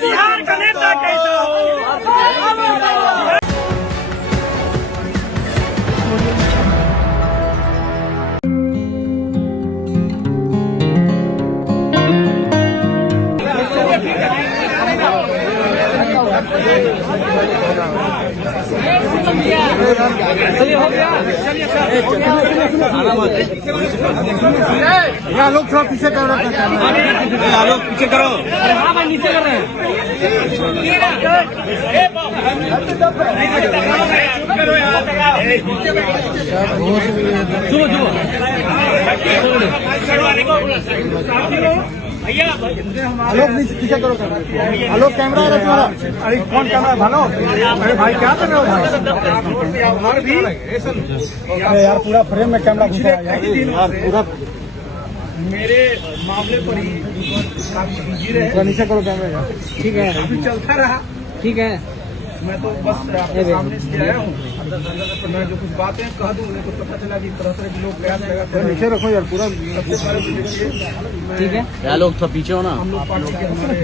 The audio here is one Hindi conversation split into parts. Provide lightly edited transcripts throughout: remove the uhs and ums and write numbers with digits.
बिहार का नेता कैसा हो। चलिए हो गया, चलिए सर, यहाँ लोग थोड़ा पीछे करो, लोग पीछे करो। हाँ भाई नीचे कर रहे हैं। आलोक पीछे करो, आलोक कैमरा है तुम्हारा। अरे कौन कैमरा है भालो? अरे भाई क्या कर रहे हो भाई? भी अरे यार पूरा फ्रेम में कैमरा घुसा है यार, पूरा मेरे मामले पर ही बिजी रहे। नीचे करो कैमरे का। ठीक है, अभी चलता रहा। ठीक है, मैं तो बस आपके सामने इसलिए आया हूँ, मैं जो कुछ बातें कह दूँ उन्हें तो पता चला कि तरह तरह के लोग प्रयास लगाते हैं। नीचे रखो यार पूरा। सबसे पहले तो देखिए, ठीक है यार, लोग थोड़ा पीछे हो ना, हम लोग पार्टी के हमारे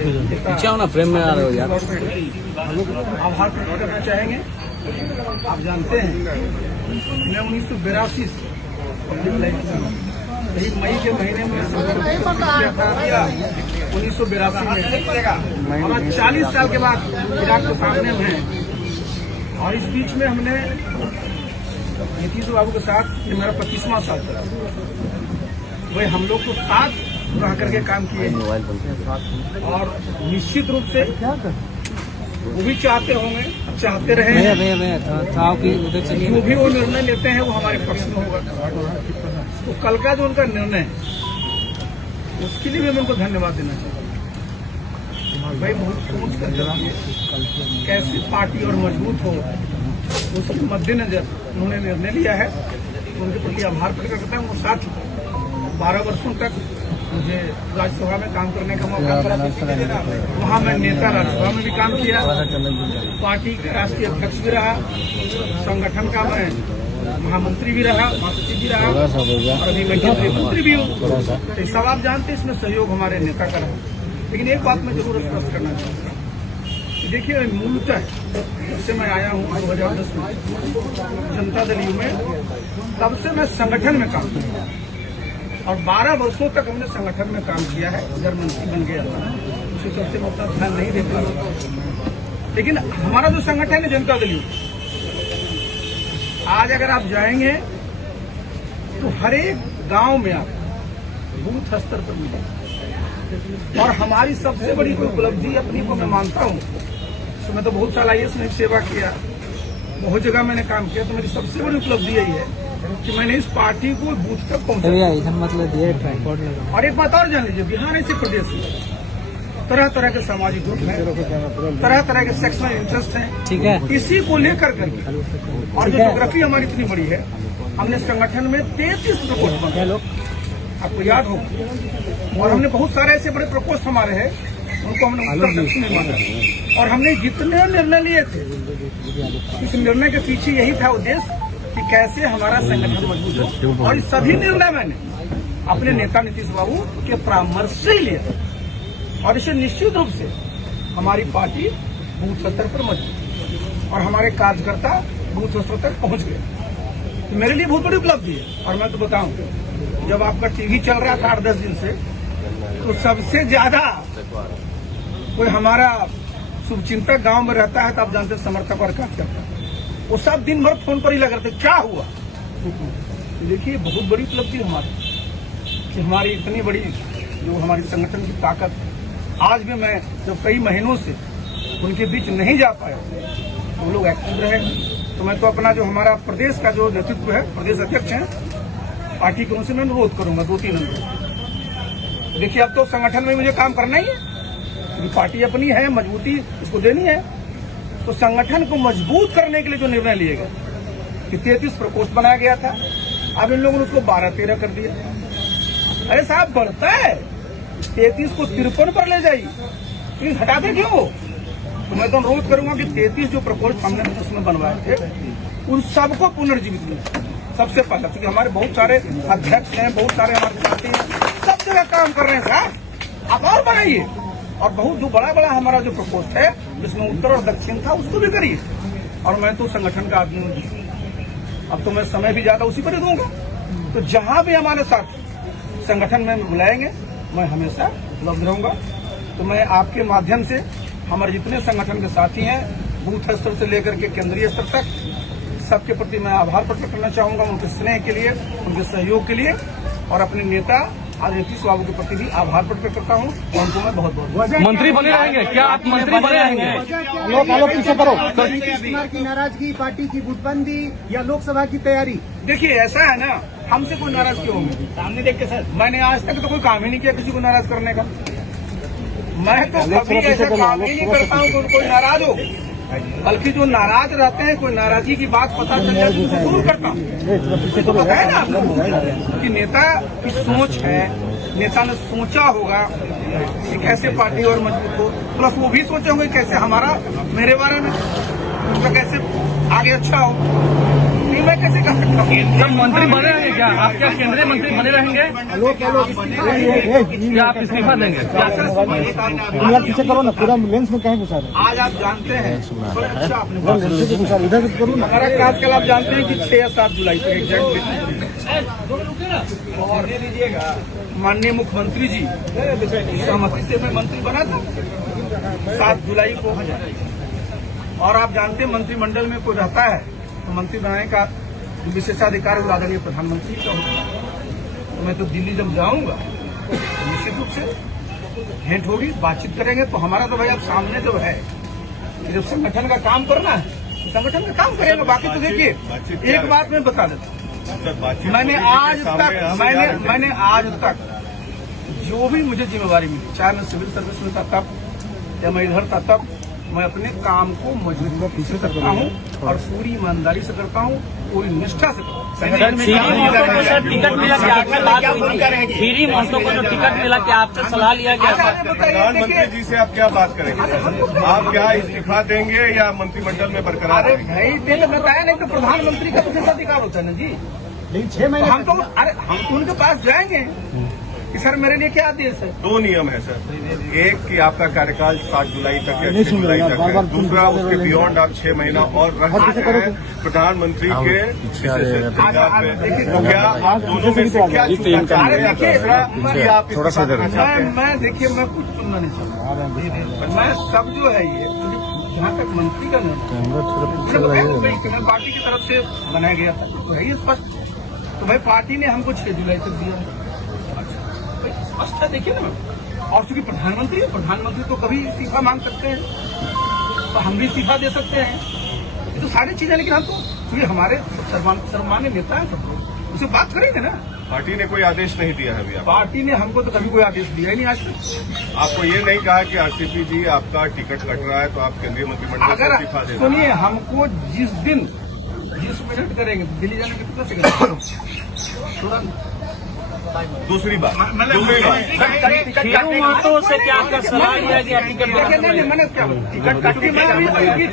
पीछे हो ना, फ्रेम में आ रहे हो यार। आभार प्रकट करना चाहेंगे। आप जानते हैं मैं 1982 से पब्लिक लाइफ में यही मई के महीने में 1982 में, और आज 40 साल के बाद इराक के सामने में हैं। और इस बीच में हमने नीतीश बाबू के साथ, ये मेरा 25वां साल था, वही हम लोग को साथ रह करके काम किए। और निश्चित रूप से वो भी चाहते होंगे, चाहते रहे, जो भी वो निर्णय लेते हैं वो हमारे पक्ष में होगा। तो कल का जो उनका निर्णय है उसके लिए भी मैं उनको धन्यवाद देना चाहता हूँ। भाई बहुत सोच कर कैसे पार्टी और मजबूत हो, उसके मद्देनजर उन्होंने निर्णय लिया है। उनके प्रति आभार प्रकट करता हूँ। साथ 12 वर्षों तक मुझे राज्यसभा में काम करने का मौका मिला। वहाँ मैं नेता राज्यसभा में भी काम किया, पार्टी का राष्ट्रीय अध्यक्ष भी रहा, संगठन का मैं महामंत्री भी रहा, महासचिव भी रहा, और अभी मैं केंद्रीय मंत्री भी हूँ। तो सब आप जानते हैं इसमें सहयोग हमारे नेता का रहा। लेकिन एक बात मैं जरूर स्पष्ट करना चाहूँगा, देखिए मूलतः जब से मैं आया हूँ 2010 में जनता दल यू में, तब से मैं संगठन में काम किया और 12 वर्षों तक हमने संगठन में काम किया है। जब मंत्री बन गया उसी चलते मैं उतना ध्यान नहीं दे पा रहा। लेकिन हमारा जो संगठन है जनता दल यू, आज अगर आप जाएंगे तो हर एक गांव में आप बूथ स्तर पर मिलेंगे। और हमारी सबसे बड़ी उपलब्धि अपनी को मैं मानता हूँ, तो मैं तो बहुत साल IAS में सेवा किया, बहुत जगह मैंने काम किया, तो मेरी सबसे बड़ी उपलब्धि यही है कि मैंने इस पार्टी को बूथ तक पहुंचाया। और एक बात और जान लीजिए, बिहार ऐसे प्रदेश में तरह तरह के सामाजिक ग्रुप हैं, तरह तरह के सेक्शनल इंटरेस्ट हैं, ठीक है, इसी को लेकर करके। और जो ज्योग्राफी हमारी इतनी बड़ी है, हमने संगठन में 33 प्रकोष्ठ बनाए, आपको याद हो। और हमने बहुत सारे ऐसे बड़े प्रकोष्ठ हमारे हैं, उनको हमने उत्तर दक्षिण में माना। और हमने जितने निर्णय लिए थे, इस निर्णय के पीछे यही था उद्देश्य कि कैसे हमारा संगठन मजबूत हो। और सभी निर्णय मैंने अपने नेता नीतीश बाबू के परामर्श से ही लिया और इसे निश्चित रूप से हमारी पार्टी बूथ स्तर पर मजबूत और हमारे कार्यकर्ता बूथ स्तर तक पहुंच गए। तो मेरे लिए बहुत बड़ी उपलब्धि है। और मैं तो बताऊं, जब आपका टीवी चल रहा था 8-10 दिन से, तो सबसे ज्यादा कोई हमारा शुभचिंतक गांव में रहता है तो आप जानते हैं समर्थक और कार्यकर्ता, वो सब दिन भर फोन पर ही लगे रहते, क्या हुआ। देखिए बहुत बड़ी उपलब्धि हमारी कि हमारी इतनी बड़ी जो हमारी संगठन की ताकत। आज भी मैं जब कई महीनों से उनके बीच नहीं जा पाया, वो लोग एक्टिव रहे। तो मैं तो अपना जो हमारा प्रदेश का जो नेतृत्व है, प्रदेश अध्यक्ष हैं पार्टी के, उनसे मैं अनुरोध करूंगा 2-3 अनुरोध। देखिए अब तो संगठन में मुझे काम करना ही है, क्योंकि पार्टी अपनी है, मजबूती इसको देनी है। तो संगठन को मजबूत करने के लिए जो निर्णय लिए गए कि 33 प्रकोष्ठ बनाया गया था, अब इन लोगों ने उसको 12-13 कर दिया। अरे साहब बढ़ता है, 33 को 53 पर ले जाइए, प्लीज हटाते क्यों। तो मैं तो अनुरोध करूंगा कि 33 जो प्रकोष्ठ हमने उसमें बनवाए थे, उन सबको पुनर्जीवित किया सबसे पहले, क्योंकि हमारे बहुत सारे अध्यक्ष हैं, बहुत सारे हमारे साथी हैं, सब जगह काम कर रहे हैं साहब। आप और बनाइए, और बहुत जो बड़ा हमारा जो प्रकोष्ठ है जिसमें उत्तर और दक्षिण था उसको भी करिए। और मैं तो संगठन का आदमी हूँ, अब तो मैं समय भी ज्यादा उसी पर ही दूंगा। तो जहां भी हमारे साथ संगठन में बुलाएंगे मैं हमेशा उपलब्ध रहूंगा। तो मैं आपके माध्यम से हमारे जितने संगठन के साथी हैं बूथ स्तर से लेकर के केंद्रीय स्तर तक सबके प्रति मैं आभार प्रकट करना चाहूंगा, उनके स्नेह के लिए, उनके सहयोग के लिए, और अपने नेता आदरणीय नीतीश बाबू के प्रति भी आभार प्रकट करता हूं। और उनको मैं बहुत बहुत मंत्री बने रहेंगे क्या? आप मंत्री बने रहेंगे? आलोक पीछे करो। नीतीश कुमार की नाराजगी, पार्टी की गुटबंदी या लोकसभा की तैयारी? देखिए ऐसा है ना, हमसे कोई नाराज क्यों होंगे? सामने देख के सर, मैंने आज तक तो कोई काम ही नहीं किया किसी को नाराज करने का। मैं तो कभी ऐसा काम ही नहीं करता हूँ कोई नाराज हो, बल्कि जो नाराज रहते हैं कोई नाराजगी की बात पता चल जाती है तो दूर करता हूँ। तो बताया ना आपको कि नेता की सोच है, नेता ने सोचा होगा कि कैसे पार्टी और मजबूत हो, प्लस वो भी सोचे होंगे कैसे हमारा मेरे बारे में उनका कैसे आगे अच्छा हो। नहीं मैं कैसे कर सकता हूँ? जब मंत्री बने रहेंगे क्या आप? क्या केंद्रीय मंत्री बने रहेंगे या आप इस्तीफा देंगे? पीछे करो ना, पूरा लेंस में कहीं घुसा रहे। आज आप जानते हैं बड़ा अच्छा आपने बात हैं इधर से करो ना। हमारा कार्यकाल आप जानते हैं कि 6 या 7 जुलाई तक एग्जैक्ट। और माननीय मुख्यमंत्री जी सहमति से मैं मंत्री बना था 7 जुलाई को। और आप जानते हैं मंत्रिमंडल में कोई रहता है तो मंत्री बनाने का विशेषाधिकार आदरणीय प्रधानमंत्री का होता है। तो मैं तो दिल्ली जब जाऊंगा तो निश्चित रूप से भेंट होगी, बातचीत करेंगे। तो हमारा तो भाई अब सामने जो है जब संगठन का काम करना है संगठन का काम करेंगे। बाकी तो देखिए एक बात मैं बता देता हूँ, मैंने आज तक जो भी मुझे जिम्मेवारी मिली, चाहे मैं सिविल सर्विस में था तब या मैं इधर था तब, मैं अपने काम को मजबूती से करता हूँ और पूरी ईमानदारी से करता हूँ, पूरी निष्ठा से करता हूँ। टिकट मिला कि आपसे बात हुई थी? फ्री महतो को जो टिकट मिला कि आपसे सलाह लिया गया? प्रधानमंत्री जी से आप क्या बात करेंगे? आप क्या इस्तीफा देंगे या मंत्रिमंडल में बरकरार अरे रहेंगे? भाई दिल बताया नहीं तो प्रधानमंत्री का विशेषाधिकार होता है ना जी। लेकिन 6 महीने हम तो उनके पास जाएंगे कि सर मेरे लिए क्या आदेश है। 2 नियम है सर, एक कि आपका कार्यकाल 7 जुलाई तक या 6 जुलाई तक है, दूसरा उसके बियॉन्ड आप 6 महीना और रह सकते हैं प्रधानमंत्री के तो क्या आप दोनों में से क्या चुनना चाहते हैं? तीसरा कि आप थोड़ा सा मैं देखिए मैं कुछ चुनना नहीं चाहता, मैं सब जो है ये जहाँ तक मंत्री का नहीं मैं पार्टी की तरफ से बनाया गया था तो है ये स्पष्ट। तो भाई पार्टी ने हमको 6 जुलाई तक दिया, स्पष्ट है देखिए ना। और चूंकि प्रधानमंत्री तो कभी इस्तीफा मांग सकते हैं तो हम भी इस्तीफा दे सकते हैं, ये तो सारी चीजें। लेकिन हम तो चूंकि हमारे सर्वमान्य नेता हैं सब लोग, उसे बात करेंगे ना। पार्टी ने कोई आदेश नहीं दिया है अभी आप? पार्टी ने हमको तो कभी कोई आदेश दिया ही नहीं आज तक। आपको ये नहीं कहा कि आरसीपी जी आपका टिकट कट रहा है तो आप केंद्रीय मंत्रिमंडल से इस्तीफा अगर दे? सुनिए, हमको जिस मिनट करेंगे दिल्ली जाने के कितना सेकंड तुरंत। दूसरी बात खीरू महतो से क्या आपका सलाह लिया गया टिकट? नहीं मैंने क्या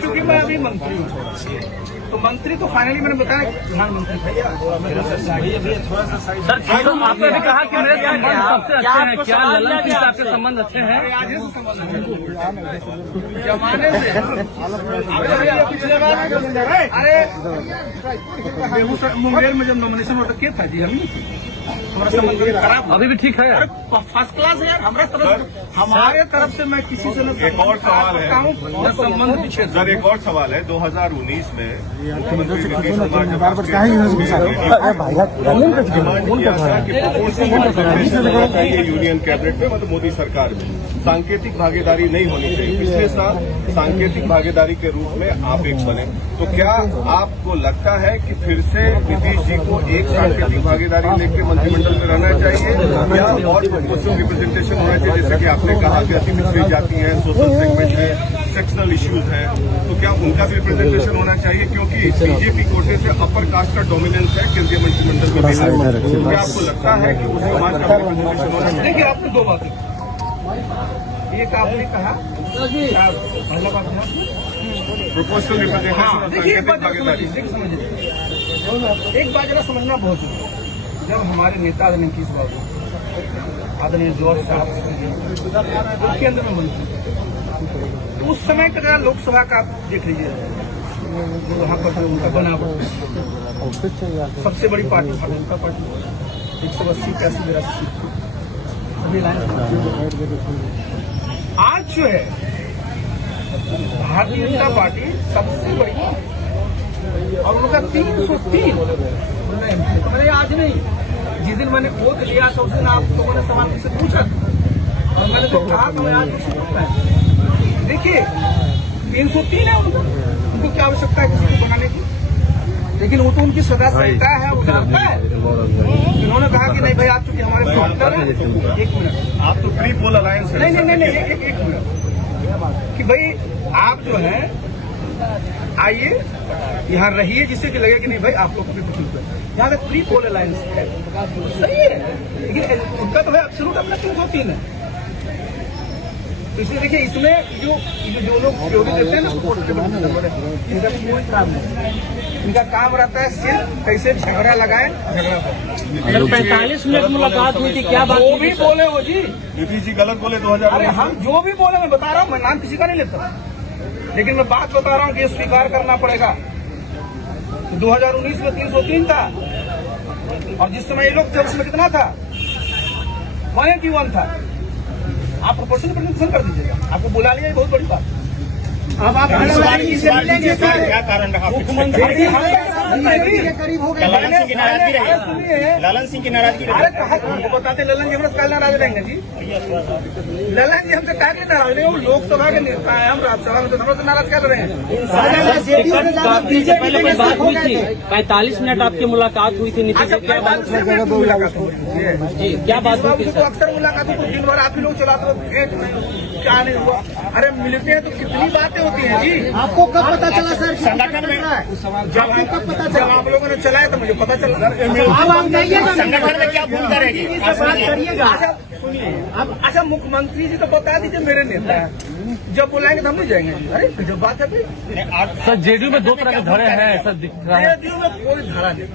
चूंकि मैं अभी मंत्री हूँ तो मंत्री तो फाइनली मैंने बताया प्रधानमंत्री भैया। सर खीरू आपने भी कहा कि मेरे संबंध सबसे अच्छे हैं, क्या ललन सिंह से आपके संबंध अच्छे हैं? जमाने से अरे मुंगेर में जब नॉमिनेशन होता क्या था जी, हम हमारा संबंध खराब अभी भी ठीक है? अरे फर्स्ट क्लास है यार। हमारे तरफ से मैं किसी से एक और सवाल है न संबंध पीछे। सर, एक और सवाल है 2019 में मुख्यमंत्री नीतीश कुमार यूनियन कैबिनेट में मतलब मोदी सरकार में सांकेतिक भागीदारी नहीं होनी चाहिए। पिछले साल सांकेतिक भागीदारी के रूप में आप एक बने, तो क्या आपको लगता है कि फिर से नीतीश जी को एक सांकेतिक भागीदारी लेकर मंत्रिमंडल में रहना चाहिए या और सोशल रिप्रेजेंटेशन होना चाहिए? जैसे कि आपने कहा कि अति पिछड़ी जाति है, सोशल सेगमेंट है, सेक्शनल इश्यूज हैं, तो क्या उनका भी रिप्रेजेंटेशन होना चाहिए? क्योंकि बीजेपी कोटे से अपर कास्ट का डोमिनेंस है केंद्रीय मंत्रिमंडल में बिहार। तो क्या आपको लगता है कि उस समाज का रिप्रेजेंटेशन होना चाहिए? देखिए आपने 2 बातें, एक आपने कहा पहला बात प्रोपोर्शनल रिप्रेजेंटेशन, देखिए एक बात जरा समझना बहुत जरूरी है। जब हमारे नेता आदरणीय नीतीश बाबू, आदरणीय जॉर्ज साहब केंद्र में मंत्री, तो उस समय का लोकसभा का आप देख लीजिए, वहाँ पर उनका बनावट सबसे बड़ी पार्टी भारतीय जनता पार्टी 180-82 सभी लाइन। आज जो है भारतीय जनता पार्टी सबसे बड़ी और उनका 303। मैंने आज नहीं, जिस दिन मैंने वोट लिया था उस दिन आप लोगों ने सवाल मुझसे पूछा और मैंने तो कहा था मैं आज किसी को मैं देखिए 303 है उनको क्या आवश्यकता है किसी को बनाने की, लेकिन वो तो उनकी सदाचारिता है, उदारता है। इन्होंने कहा कि नहीं भाई आप चूंकि हमारे डॉक्टर हैं, एक मिनट, आप तो प्री पोल अलायंस है। नहीं एक मिनट कि भाई आप जो है आइए यहाँ रहिए, जिससे कि लगे कि नहीं भाई आप लोग को भी कुछ नहीं, यहाँ पे प्री पोल अलायंस है सही है, लेकिन उनका तो है एब्सोल्यूट अपना 303 है। तो इसलिए देखिए इसमें जो लोग सहयोगी देते हैं ना सपोर्ट, इनका कोई काम नहीं, इनका काम रहता है सिर्फ कैसे झगड़ा लगाए, झगड़ा हो। जब 45 मिनट मुलाकात हुई थी, क्या बात जो भी बोले वो जी, नीतीश जी गलत बोले 2000। अरे हम जो भी बोले मैं बता रहा हूँ, मैं नाम किसी का नहीं लेता, लेकिन मैं बात बता रहा हूँ कि ये स्वीकार करना पड़ेगा। 2019 में 303 था और जिस समय ये लोग थे उसमें कितना था, 181 था। आप प्रोपोर्शनल प्रेजेंटेशन कर दीजिएगा, आपको बुला लिया, बहुत बड़ी बात। अब आप मिलेंगे सर, क्या कारण रहा? मुख्यमंत्री के करीब हो गए। लालन सिंह की नाराजगी अरे हमको बताते ललन जी हमसे कल नाराज रहेंगे जी, ललन जी हमसे क्या नाराज रहेंगे, वो लोकसभा के नेता है, हम राज्यसभा में तो हमसे नाराज कर रहे हैं। पहले कोई बात हुई थी, 45 मिनट आपकी मुलाकात हुई थी नीतीश जी, क्या बात मुलाकात हुई जी, क्या बात हुई थी? तो अक्सर मुलाकात होती, दिन भर आप ही लोग चलाते हो, क्या नहीं हुआ। अरे मिलते हैं तो कितनी बातें होती हैं जी। आपको कब पता चला सर? संगठन में आपको कब पता जब चला? आप लोगों ने चलाया तो मुझे पता चला। अब आप जाइएगा, संगठन में क्या भूल करेगी, बात करिएगा। अब अच्छा मुख्यमंत्री जी तो बता दीजिए मेरे नेता है, जब बुलाएंगे तो हम नहीं जाएंगे। अरे जब बात है भाई, सर जेडीयू में 2 तरह के धड़े हैं, ऐसा दिख रहा है। जेडीयू में कोई धड़ा नहीं,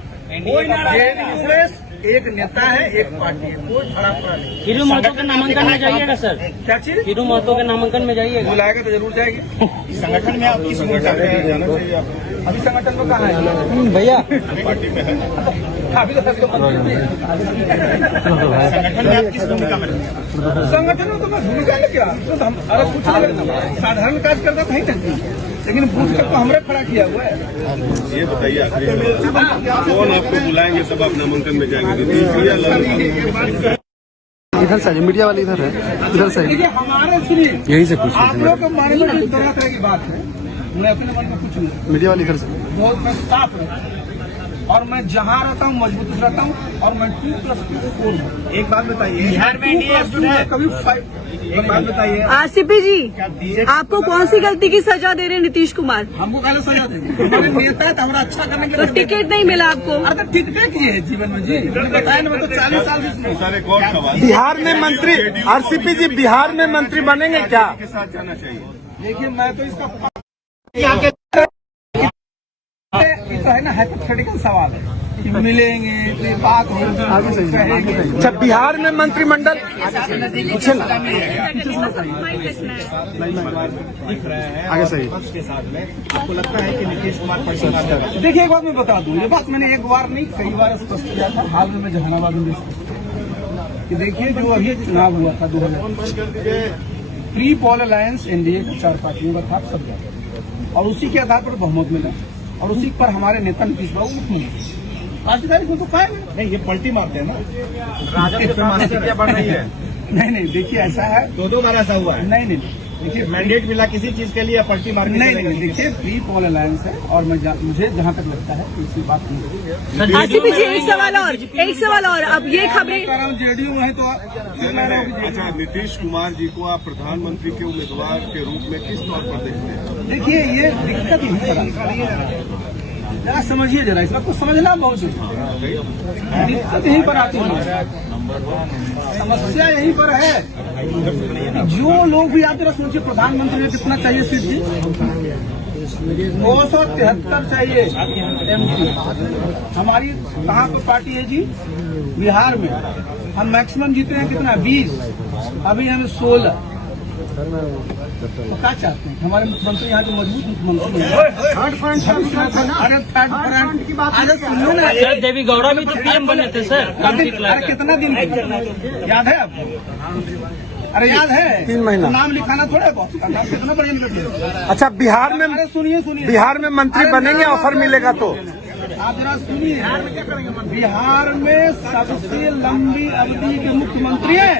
कोई जेडीयू में एक नेता है, एक पार्टी है, कोई धड़ा पड़ा नहीं। हिरू महतो के नामांकन में जाइएगा सर, क्या चीज? हिरू महतो के नामांकन में जाइएगा, बुलाएगा तो जरूर जाएगी। संगठन में आप किस भूमिका में जाना चाहिए? आपको अभी संगठन में कहाँ है भैया? पार्टी में है, अभी तो मंत्री थे। संगठन में आप किस भूमिका में? संगठन में तो मैं भूमिका में क्या, तो हम अरे कुछ नहीं, साधारण काज करता था ही नहीं, लेकिन बूथ तक तो हमने खड़ा किया हुआ है। ये बताइए आखिरी में कौन आपको बुलाएंगे, सब आप नामांकन में जाएंगे? इधर से मीडिया वाले इधर है, इधर से देखिए हमारे सुनिए, यही से कुछ आप लोग के बारे में जो तरह तरह की बात है, मैं अपने मन में कुछ नहीं, मीडिया वाले इधर से बहुत मैं साफ रहता हूँ और मैं जहाँ रहता हूँ मजबूत रहता हूँ और मैं 2+2 हूँ। एक बात बताइए, बिहार में कभी 5। एक बात बताइए, आरसीपी जी, आपको कौन सी गलती की सजा दे रहे हैं नीतीश कुमार? हमको कहना सजा देंगे, हमारे नेता है तो हमारा अच्छा करने के तो लिए टिकट नहीं मिला आपको? अरे तो टिकटें की है जीवन में जी, बताया ना, मैं तो 40 साल से इसमें। सारे कौन सवाल बिहार में मंत्री, आरसीपी जी बिहार में मंत्री बनेंगे क्या? के साथ जाना चाहिए? देखिए मैं तो इसका ये तो है ना हाइपोथेटिकल सवाल है कि मिलेंगे तो ये बात होगी। अच्छा बिहार में मंत्रिमंडल आगे सही। आपको लगता है कि नीतीश कुमार पढ़ेंगे? देखिए एक बात मैं बता दूं, ये बात मैंने एक बार नहीं कई बार स्पष्ट किया था, हाल में मैं जहानाबाद में कि देखिए जो अभी चुनाव हुआ था 2000 प्री पोल अलायंस एनडीए की 4 पार्टियों का था, सब जाता और उसी के आधार पर बहुमत मिला और उसी पर हमारे नेता नीतीश बाबू मुख्यमंत्री। आज की तारीख में तो कायम है। नहीं, ये पलटी मारते हैं ना, बढ़ रही है। नहीं देखिए ऐसा है, 2 बार ऐसा हुआ है। नहीं देखिए मैंडेट मिला किसी चीज के लिए, पलटी मार के नहीं देखिए प्री पोल अलायंस है और मुझे जहाँ तक लगता है इसी बात नहीं। आरसीपी जी एक सवाल और अब ये खबरें जेडीयू में है तो अच्छा, नीतीश कुमार जी को आप प्रधानमंत्री के उम्मीदवार के रूप में किस तौर पर देखते हैं? देखिए ये दिक्कत यही पर जरा समझिए, जरा इस बात को समझना बहुत जरूरी है। दिक्कत यहीं पर आती है, समस्या यहीं पर है। जो लोग भी आप जरा सोचिए, प्रधानमंत्री ने कितना चाहिए सीट जी, 273 चाहिए MP। हमारी कहाँ पर पार्टी है जी? बिहार में। हम मैक्सिमम जीते हैं कितना? 20। अभी हमें 16। तो क्या चाहते हैं हमारे मुख्यमंत्री? यहाँ के मजबूत मुख्यमंत्री हैं। थर्ड फ्रंट का विषय था ना, अरे थर्ड फ्रंट की बात अरे सुनिए ना, सर देवी गौड़ा भी तो पीएम बने थे सर, कांग्रेस अरे कितना दिन याद है आपको? अरे याद है? 3 महीना। तो नाम लिखाना थोड़ा बहुत कितना बड़े निकल। अच्छा, बिहार में अरे सुनिए बिहार में मंत्री बनेंगे, ऑफर मिलेगा तो? आप जरा सुनिए, बिहार में सबसे लंबी अवधि के मुख्यमंत्री हैं।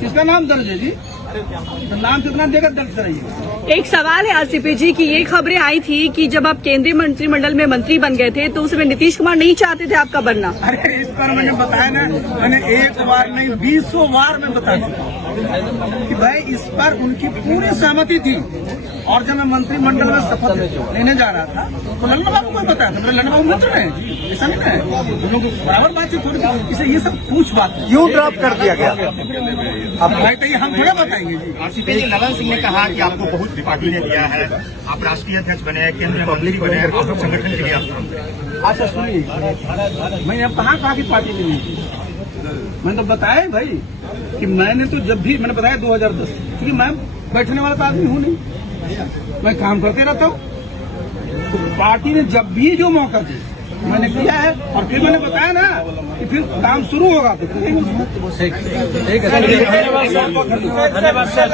किसका नाम दर्ज है जी? तो नाम कितना देगा दर्ज कराइए। एक सवाल है आरसीपी जी की ये खबरें आई थी कि जब आप केंद्रीय मंत्रिमंडल में मंत्री बन गए थे तो उस समय नीतीश कुमार नहीं चाहते थे आपका बनना। अरे इस पर मैंने बताया ना, मैंने एक बार नहीं 20 बार में बताया कि भाई इस पर उनकी पूरी सहमति थी। और जब मैं मंत्रिमंडल में शपथ लेने जा रहा था तो लल्लू बाबू को बताया था, मेरे लल्लू बाबू मित्र हैं, ऐसा नहीं है, हम लोग बराबर बातचीत थोड़ी, इसे ये सब कुछ बात है। क्यों ड्रॉप कर दिया गया? अब भाई तो ये हम थोड़ा बताएंगे जी। आरसीपी जी, ललन सिंह ने कहा कि आपको बहुत पार्टी ने दिया है, आप राष्ट्रीय अध्यक्ष बने, केंद्रीय मंत्री बने, आप संगठन के लिए आप। अच्छा सुनिए, मैंने अब कहाँ की पार्टी में नहीं की। मैंने तो बताया भाई कि मैंने तो जब भी मैंने बताया 2010, क्योंकि मैं बैठने वाला तो आदमी हूँ नहीं, मैं काम करते रहता हूँ। तो पार्टी ने जब भी जो मौका दिया मैंने किया है, और फिर मैंने बताया ना कि फिर काम शुरू होगा तो धन्यवाद सर।